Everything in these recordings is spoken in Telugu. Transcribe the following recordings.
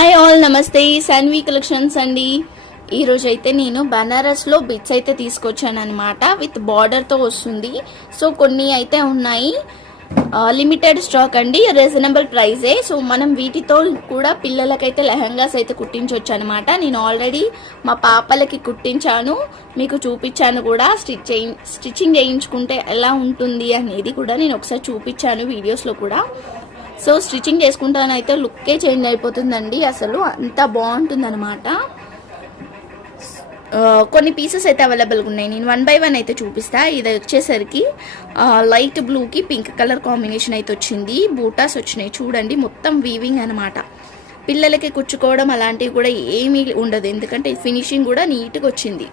హాయ్ ఆల్, నమస్తే. సన్వి కలెక్షన్స్ అండి. ఈరోజు అయితే నేను బనారస్లో బిట్స్ అయితే తీసుకొచ్చాను అనమాట. విత్ బార్డర్తో వస్తుంది. సో కొన్ని అయితే ఉన్నాయి, లిమిటెడ్ స్టాక్ అండి, రీజనబుల్ ప్రైజే. సో మనం వీటితో కూడా పిల్లలకైతే లెహంగాస్ అయితే కుట్టించవచ్చు అనమాట. నేను ఆల్రెడీ మా పాపలకి కుట్టించాను, మీకు చూపించాను కూడా. స్టిచ్చింగ్ చేయించుకుంటే ఎలా ఉంటుంది అనేది కూడా నేను ఒకసారి చూపించాను వీడియోస్లో కూడా. సో స్టిచ్చింగ్ చేసుకుంటానైతే లుక్కే చేంజ్ అయిపోతుందండి, అసలు అంత బాగుంటుంది అనమాట. కొన్ని పీసెస్ అయితే అవైలబుల్గా ఉన్నాయి, నేను 1 by 1 అయితే చూపిస్తా. ఇది వచ్చేసరికి లైట్ బ్లూకి పింక్ కలర్ కాంబినేషన్ అయితే వచ్చింది. బూటాస్ వచ్చినాయి చూడండి, మొత్తం వీవింగ్ అనమాట. పిల్లలకి కుచ్చుకోవడం అలాంటివి కూడా ఏమీ ఉండదు, ఎందుకంటే ఫినిషింగ్ కూడా నీట్గా వచ్చింది.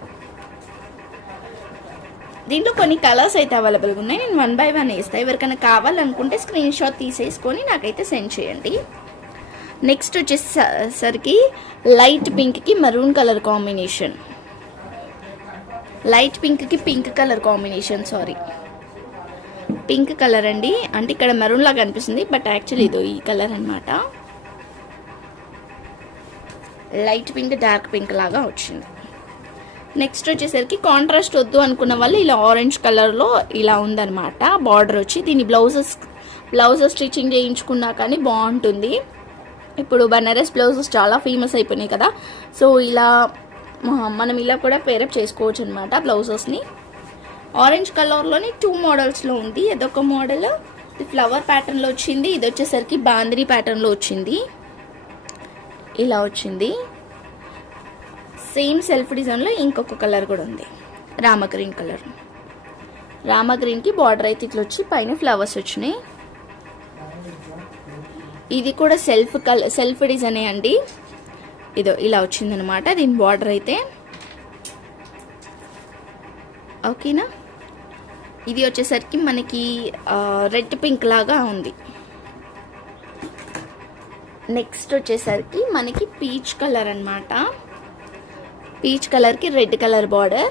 దీంట్లో కొన్ని కలర్స్ అయితే అవైలబుల్గా ఉన్నాయి, నేను 1 by 1 వేస్తాను. ఎవరికైనా కావాలనుకుంటే స్క్రీన్ షాట్ తీసేసుకొని నాకైతే సెండ్ చేయండి. నెక్స్ట్ వచ్చేసరికి లైట్ పింక్కి మరూన్ కలర్ కాంబినేషన్, లైట్ పింక్కి pink colour combination, pink colour అండి. అంటే ఇక్కడ మెరూన్ లాగా అనిపిస్తుంది, బట్ యాక్చువల్లీ ఇదో ఈ కలర్ అనమాట. లైట్ పింక్ డార్క్ పింక్ లాగా వచ్చింది. నెక్స్ట్ వచ్చేసరికి కాంట్రాస్ట్ వద్దు అనుకున్న వాళ్ళు ఇలా ఆరెంజ్ కలర్లో ఇలా ఉందన్నమాట. బార్డర్ వచ్చి దీని బ్లౌజెస్ స్టిచ్చింగ్ చేయించుకున్నా కానీ బాగుంటుంది. ఇప్పుడు బనారస్ బ్లౌజెస్ చాలా ఫేమస్ అయిపోయినాయి కదా, సో ఇలా మనం ఇలా కూడా పేరప్ చేసుకోవచ్చు అనమాట బ్లౌజెస్ని. ఆరెంజ్ కలర్లోని 2 మోడల్స్లో ఉంది. అదొక మోడల్ ఇది ఫ్లవర్ ప్యాటర్న్లో వచ్చింది, ఇది వచ్చేసరికి బాంద్రీ ప్యాటర్న్లో వచ్చింది. ఇలా వచ్చింది. సేమ్ సెల్ఫ్ డిజైన్లో ఇంకొక కలర్ కూడా ఉంది, రామగ్రీన్ కలర్. రామగ్రీన్కి బార్డర్ అయితే ఇట్లా వచ్చి పైన ఫ్లవర్స్ వచ్చినాయి. ఇది కూడా సెల్ఫ్ డిజైనే అండి. ఇదో ఇలా వచ్చిందనమాట దీని బార్డర్ అయితే. ఓకేనా, ఇది వచ్చేసరికి మనకి రెడ్ పింక్ లాగా ఉంది. నెక్స్ట్ వచ్చేసరికి మనకి పీచ్ కలర్ అనమాట. పీచ్ కలర్కి రెడ్ కలర్ బార్డర్.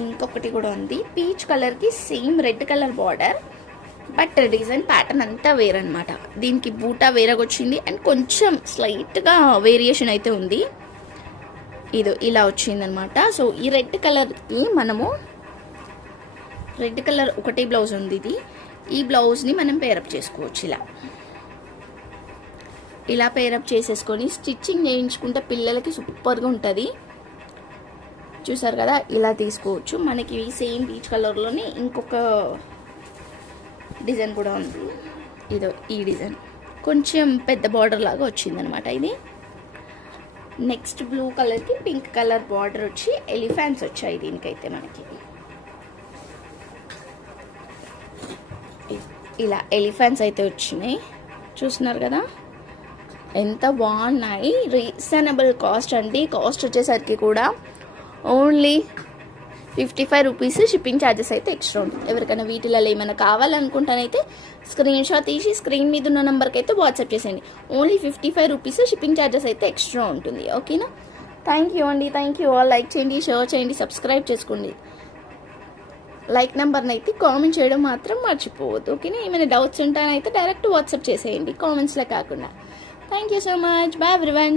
ఇంకొకటి కూడా ఉంది పీచ్ కలర్కి same red colour border, but design pattern అంతా వేరనమాట. దీనికి బూటా వేరేగా వచ్చింది అండ్ కొంచెం స్లైట్గా వేరియేషన్ అయితే ఉంది. ఇదో ఇలా వచ్చిందనమాట. సో ఈ రెడ్ కలర్కి మనము రెడ్ కలర్ ఒకటే బ్లౌజ్ ఉంది, ఈ బ్లౌజ్ని మనం పేరప్ చేసుకోవచ్చు. ఇలా పేరప్ చేసేసుకొని స్టిచ్చింగ్ చేయించుకుంటే పిల్లలకి సూపర్గా ఉంటుంది. చూసారు కదా, ఇలా తీసుకోవచ్చు. మనకి సేమ్ పీచ్ కలర్లోనే ఇంకొక డిజైన్ కూడా ఉంది. ఇదో ఈ డిజైన్ కొంచెం పెద్ద బార్డర్ లాగా వచ్చిందనమాట ఇది. నెక్స్ట్ బ్లూ కలర్కి పింక్ కలర్ బార్డర్ వచ్చి ఎలిఫెంట్స్ వచ్చాయి దీనికైతే మనకి. ఇలా ఎలిఫెంట్స్ అయితే వచ్చినాయి, చూస్తున్నారు కదా ఎంత బాగున్నాయి. రీజనబుల్ కాస్ట్ అండి. కాస్ట్ వచ్చేసరికి కూడా ఓన్లీ 55 రూపీస్. షిప్పింగ్ ఛార్జెస్ అయితే ఎక్స్ట్రా ఉంటుంది. ఎవరికైనా వీటిలలో ఏమైనా కావాలనుకుంటానైతే స్క్రీన్ షాట్ తీసి స్క్రీన్ మీద ఉన్న నెంబర్కి అయితే వాట్సాప్ చేసేయండి. Only 55 rupees. షిప్పింగ్ ఛార్జెస్ అయితే ఎక్స్ట్రా ఉంటుంది. ఓకేనా, థ్యాంక్ యూ అండి. Thank you all. లైక్ చేయండి, షేర్ చేయండి, సబ్స్క్రైబ్ చేసుకోండి. లైక్ నెంబర్ని అయితే కామెంట్ చేయడం మాత్రం మర్చిపోవద్దు. ఓకేనా, ఏమైనా డౌట్స్ ఉంటానైతే డైరెక్ట్ వాట్సాప్ చేసేయండి, కామెంట్స్లో కాకుండా. Thank you so much. Bye everyone.